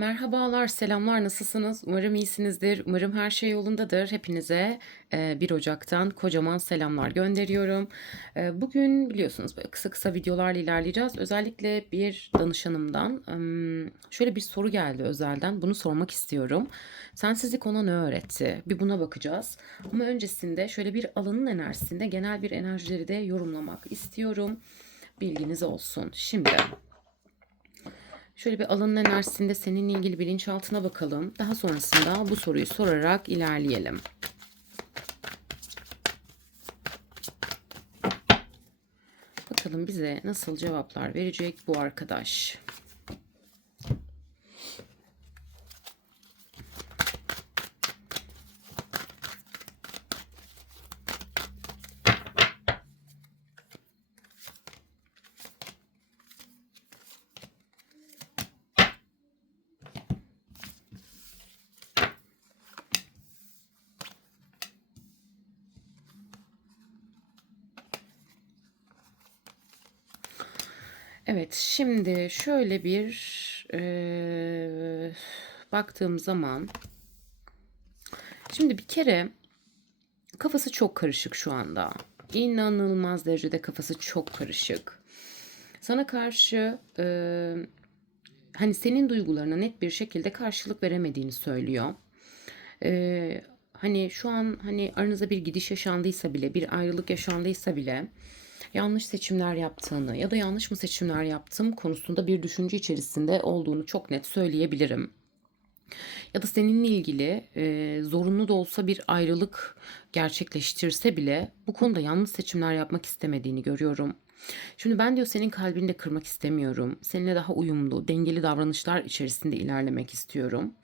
Merhabalar, selamlar, nasılsınız? Umarım iyisinizdir. Umarım her şey yolundadır. Hepinize e, 1 Ocak'tan kocaman selamlar gönderiyorum. E, bugün biliyorsunuz böyle kısa kısa videolarla ilerleyeceğiz. Özellikle bir danışanımdan şöyle bir soru geldi özelden. Bunu sormak istiyorum. Sensizlik ona ne öğretti? Bir buna bakacağız. Ama öncesinde şöyle bir alanın enerjisinde genel bir enerjileri de yorumlamak istiyorum. Bilginiz olsun. Şimdi Şöyle bir alanın enerjisinde seninle ilgili bilinçaltına bakalım. Daha sonrasında bu soruyu sorarak ilerleyelim. Bakalım bize nasıl cevaplar verecek bu arkadaş. Evet, şimdi şöyle bir eee, baktığım zaman, şimdi bir kere kafası çok karışık şu anda. İnanılmaz derecede kafası çok karışık. Sana karşı eee, hani senin duygularına net bir şekilde karşılık veremediğini söylüyor. Eee, hani şu an hani aranızda bir gidiş yaşandıysa bile, bir ayrılık yaşandıysa bile yanlış seçimler yaptığını ya da yanlış mı seçimler yaptım konusunda bir düşünce içerisinde olduğunu çok net söyleyebilirim. Ya da seninle ilgili e, zorunlu da olsa bir ayrılık gerçekleştirse bile bu konuda yanlış seçimler yapmak istemediğini görüyorum. Şimdi ben diyor senin kalbini de kırmak istemiyorum. Seninle daha uyumlu, dengeli davranışlar içerisinde ilerlemek istiyorum.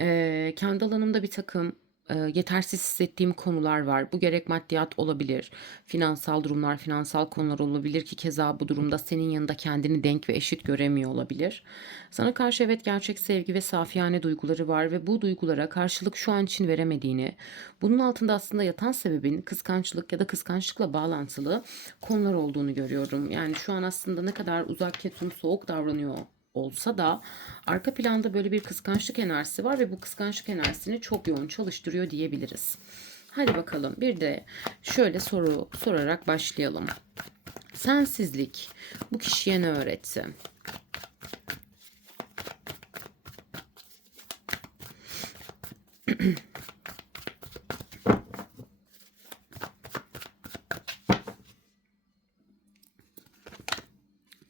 Eee, kendi alanımda bir takım eee, yetersiz hissettiğim konular var. Bu gerek maddiyat olabilir, finansal durumlar, finansal konular olabilir ki keza bu durumda senin yanında kendini denk ve eşit göremiyor olabilir. Sana karşı evet gerçek sevgi ve safiyane duyguları var ve bu duygulara karşılık şu an için veremediğini, bunun altında aslında yatan sebebin kıskançlık ya da kıskançlıkla bağlantılı konular olduğunu görüyorum. Yani şu an aslında ne kadar uzak, ketum, soğuk davranıyor olsa da arka planda böyle bir kıskançlık enerjisi var ve bu kıskançlık enerjisini çok yoğun çalıştırıyor diyebiliriz. Hadi bakalım bir de şöyle soru sorarak başlayalım. Sensizlik bu kişiye ne öğretti?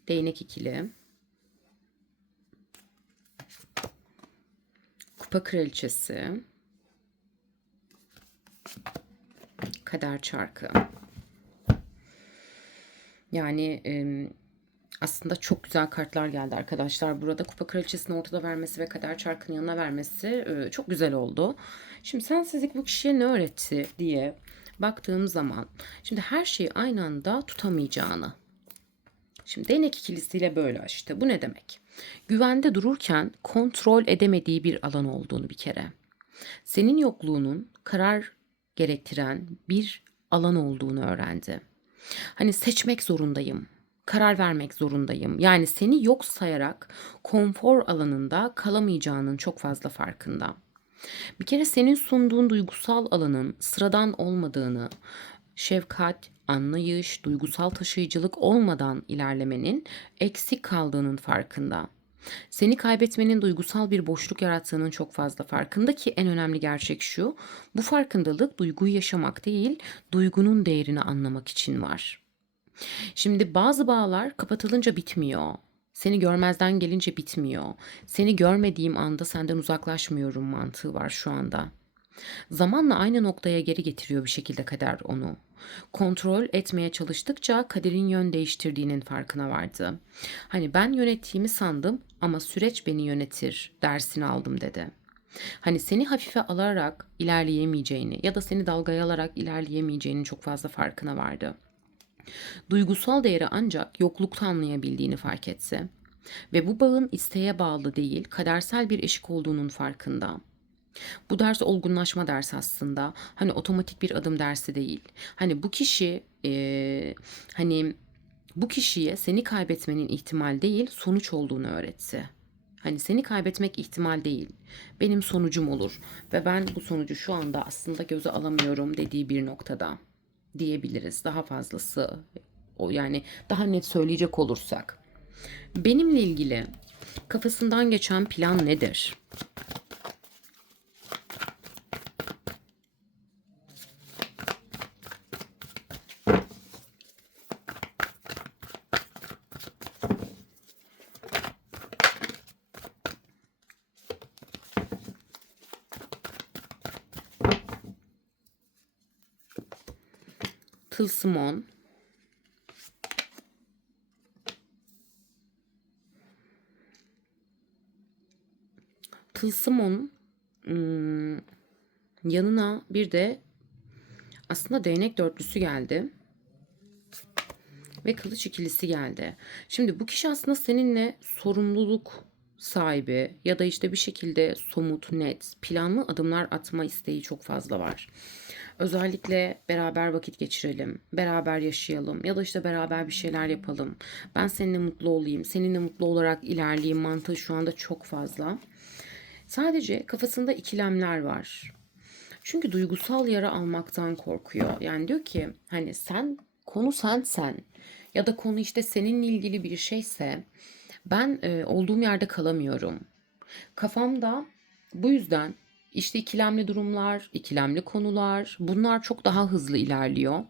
Değnek ikili. Kupa kraliçesi. Kader çarkı. Yani em, aslında çok güzel kartlar geldi arkadaşlar. Burada kupa kraliçesini ortada vermesi ve kader çarkını yanına vermesi e, çok güzel oldu. Şimdi sensizlik bu kişiye ne öğretti diye baktığım zaman şimdi her şeyi aynı anda tutamayacağını. Şimdi değnek ikilisiyle böyle işte. Bu ne demek? Güvende dururken kontrol edemediği bir alan olduğunu bir kere. Senin yokluğunun karar gerektiren bir alan olduğunu öğrendi. Hani seçmek zorundayım. Karar vermek zorundayım. Yani seni yok sayarak konfor alanında kalamayacağının çok fazla farkında. Bir kere senin sunduğun duygusal alanın sıradan olmadığını, şefkat, anlayış, duygusal taşıyıcılık olmadan ilerlemenin eksik kaldığının farkında. Seni kaybetmenin duygusal bir boşluk yarattığının çok fazla farkında ki en önemli gerçek şu. Bu farkındalık duyguyu yaşamak değil, duygunun değerini anlamak için var. Şimdi bazı bağlar kapatılınca bitmiyor. Seni görmezden gelince bitmiyor. Seni görmediğim anda senden uzaklaşmıyorum mantığı var şu anda. Zamanla aynı noktaya geri getiriyor bir şekilde kader onu. Kontrol etmeye çalıştıkça kaderin yön değiştirdiğinin farkına vardı. Hani ben yönettiğimi sandım ama süreç beni yönetir dersini aldım dedi. Hani seni hafife alarak ilerleyemeyeceğini ya da seni dalgaya alarak ilerleyemeyeceğinin çok fazla farkına vardı. Duygusal değeri ancak yoklukta anlayabildiğini fark etti. Ve bu bağın isteğe bağlı değil, kadersel bir eşik olduğunun farkında. Bu ders olgunlaşma dersi aslında. Hani otomatik bir adım dersi değil. Hani bu kişi eee, hani bu kişiye seni kaybetmenin ihtimal değil sonuç olduğunu öğretti. Hani seni kaybetmek ihtimal değil. Benim sonucum olur ve ben bu sonucu şu anda aslında göze alamıyorum dediği bir noktada diyebiliriz. Daha fazlası o yani daha net söyleyecek olursak. Benimle ilgili kafasından geçen plan nedir? Tılsım 10. Tılsım 10 hmm, yanına bir de aslında değnek dörtlüsü geldi. Ve kılıç ikilisi geldi. Şimdi bu kişi aslında seninle sorumluluk sahibi ya da işte bir şekilde somut, net, planlı adımlar atma isteği çok fazla var. Özellikle beraber vakit geçirelim, beraber yaşayalım ya da işte beraber bir şeyler yapalım. Ben seninle mutlu olayım, seninle mutlu olarak ilerleyeyim mantığı şu anda çok fazla. Sadece kafasında ikilemler var. Çünkü duygusal yara almaktan korkuyor. Yani diyor ki hani sen konu sen sen ya da konu işte seninle ilgili bir şeyse ben e, olduğum yerde kalamıyorum. Kafamda bu yüzden işte ikilemli durumlar, ikilemli konular bunlar çok daha hızlı ilerliyor.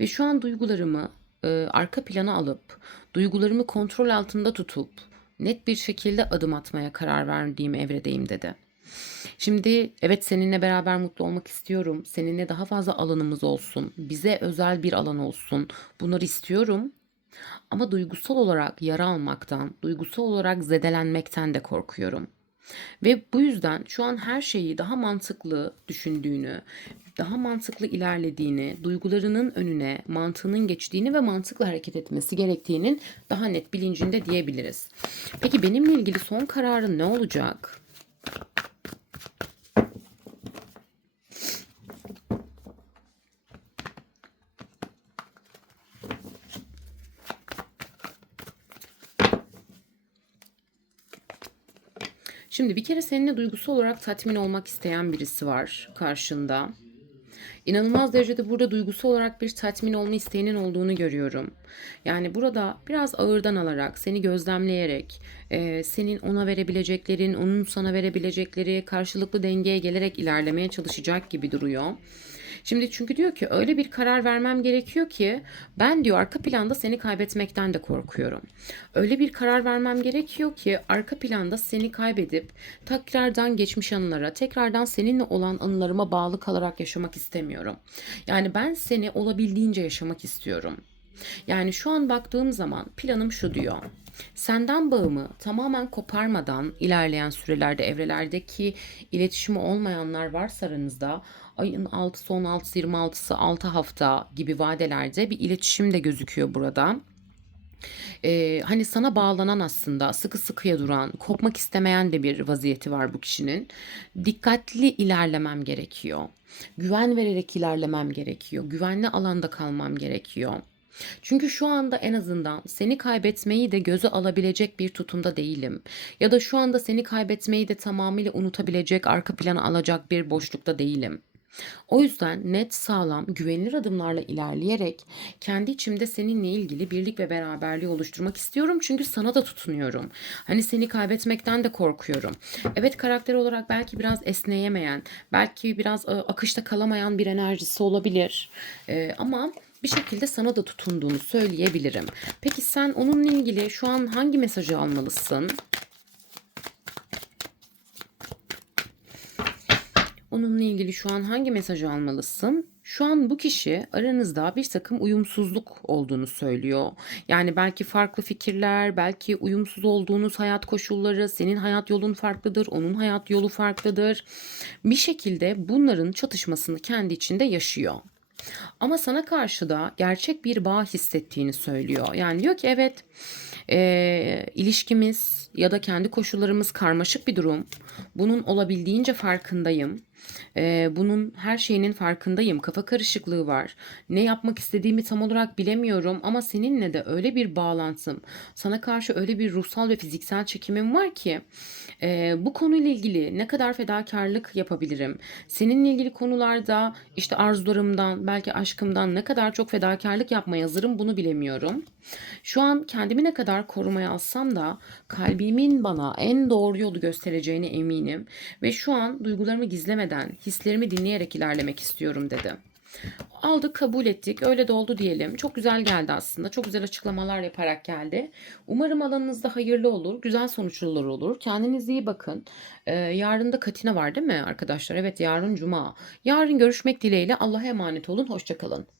Ve şu an duygularımı e, arka plana alıp, duygularımı kontrol altında tutup net bir şekilde adım atmaya karar verdiğim evredeyim dedi. Şimdi evet seninle beraber mutlu olmak istiyorum. Seninle daha fazla alanımız olsun. Bize özel bir alan olsun. Bunları istiyorum. Ama duygusal olarak yara almaktan, duygusal olarak zedelenmekten de korkuyorum. Ve bu yüzden şu an her şeyi daha mantıklı düşündüğünü, daha mantıklı ilerlediğini, duygularının önüne mantığının geçtiğini ve mantıklı hareket etmesi gerektiğinin daha net bilincinde diyebiliriz. Peki benimle ilgili son kararın ne olacak? Şimdi bir kere seninle duygusal olarak tatmin olmak isteyen birisi var karşında. İnanılmaz derecede burada duygusal olarak bir tatmin olma isteğinin olduğunu görüyorum. Yani burada biraz ağırdan alarak, seni gözlemleyerek, e, senin ona verebileceklerin, onun sana verebilecekleri karşılıklı dengeye gelerek ilerlemeye çalışacak gibi duruyor. Şimdi çünkü diyor ki öyle bir karar vermem gerekiyor ki ben diyor arka planda seni kaybetmekten de korkuyorum. Öyle bir karar vermem gerekiyor ki arka planda seni kaybedip tekrardan geçmiş anılara, tekrardan seninle olan anılarıma bağlı kalarak yaşamak istemiyorum. Yani ben seni olabildiğince yaşamak istiyorum. Yani şu an baktığım zaman planım şu diyor. Senden bağımı tamamen koparmadan ilerleyen sürelerde evrelerdeki iletişimi olmayanlar varsa aranızda ayın 6'sı 16'sı 26'sı 6 hafta gibi vadelerde bir iletişim de gözüküyor burada. Ee, hani sana bağlanan aslında sıkı sıkıya duran, kopmak istemeyen de bir vaziyeti var bu kişinin. Dikkatli ilerlemem gerekiyor. Güven vererek ilerlemem gerekiyor. Güvenli alanda kalmam gerekiyor. Çünkü şu anda en azından seni kaybetmeyi de göze alabilecek bir tutumda değilim. Ya da şu anda seni kaybetmeyi de tamamıyla unutabilecek, arka plana alacak bir boşlukta değilim. O yüzden net, sağlam, güvenilir adımlarla ilerleyerek kendi içimde seninle ilgili birlik ve beraberliği oluşturmak istiyorum. Çünkü sana da tutunuyorum. Hani seni kaybetmekten de korkuyorum. Evet karakter olarak belki biraz esneyemeyen, belki biraz e, akışta kalamayan bir enerjisi olabilir. E, ama bir şekilde sana da tutunduğunu söyleyebilirim. Peki sen onunla ilgili şu an hangi mesajı almalısın? Onunla ilgili şu an hangi mesajı almalısın? Şu an bu kişi aranızda bir takım uyumsuzluk olduğunu söylüyor. Yani belki farklı fikirler, belki uyumsuz olduğunuz hayat koşulları, senin hayat yolun farklıdır, onun hayat yolu farklıdır. Bir şekilde bunların çatışmasını kendi içinde yaşıyor. Ama sana karşı da gerçek bir bağ hissettiğini söylüyor. Yani diyor ki evet e, ilişkimiz ya da kendi koşullarımız karmaşık bir durum. Bunun olabildiğince farkındayım. Eee, bunun her şeyinin farkındayım. Kafa karışıklığı var. Ne yapmak istediğimi tam olarak bilemiyorum ama seninle de öyle bir bağlantım, sana karşı öyle bir ruhsal ve fiziksel çekimim var ki eee, bu konuyla ilgili ne kadar fedakarlık yapabilirim? Seninle ilgili konularda işte arzularımdan, belki aşkımdan ne kadar çok fedakarlık yapmaya hazırım bunu bilemiyorum. Şu an kendimi ne kadar korumaya alsam da kalbimin bana en doğru yolu göstereceğine eminim ve şu an duygularımı gizlemeden, hislerimi dinleyerek ilerlemek istiyorum dedi. Aldık, kabul ettik. Öyle de oldu diyelim. Çok güzel geldi aslında. Çok güzel açıklamalar yaparak geldi. Umarım alanınızda hayırlı olur. Güzel sonuçlar olur. Kendinize iyi bakın. Ee, yarın da Katina var değil mi arkadaşlar? Evet yarın Cuma. Yarın görüşmek dileğiyle. Allah'a emanet olun. Hoşçakalın.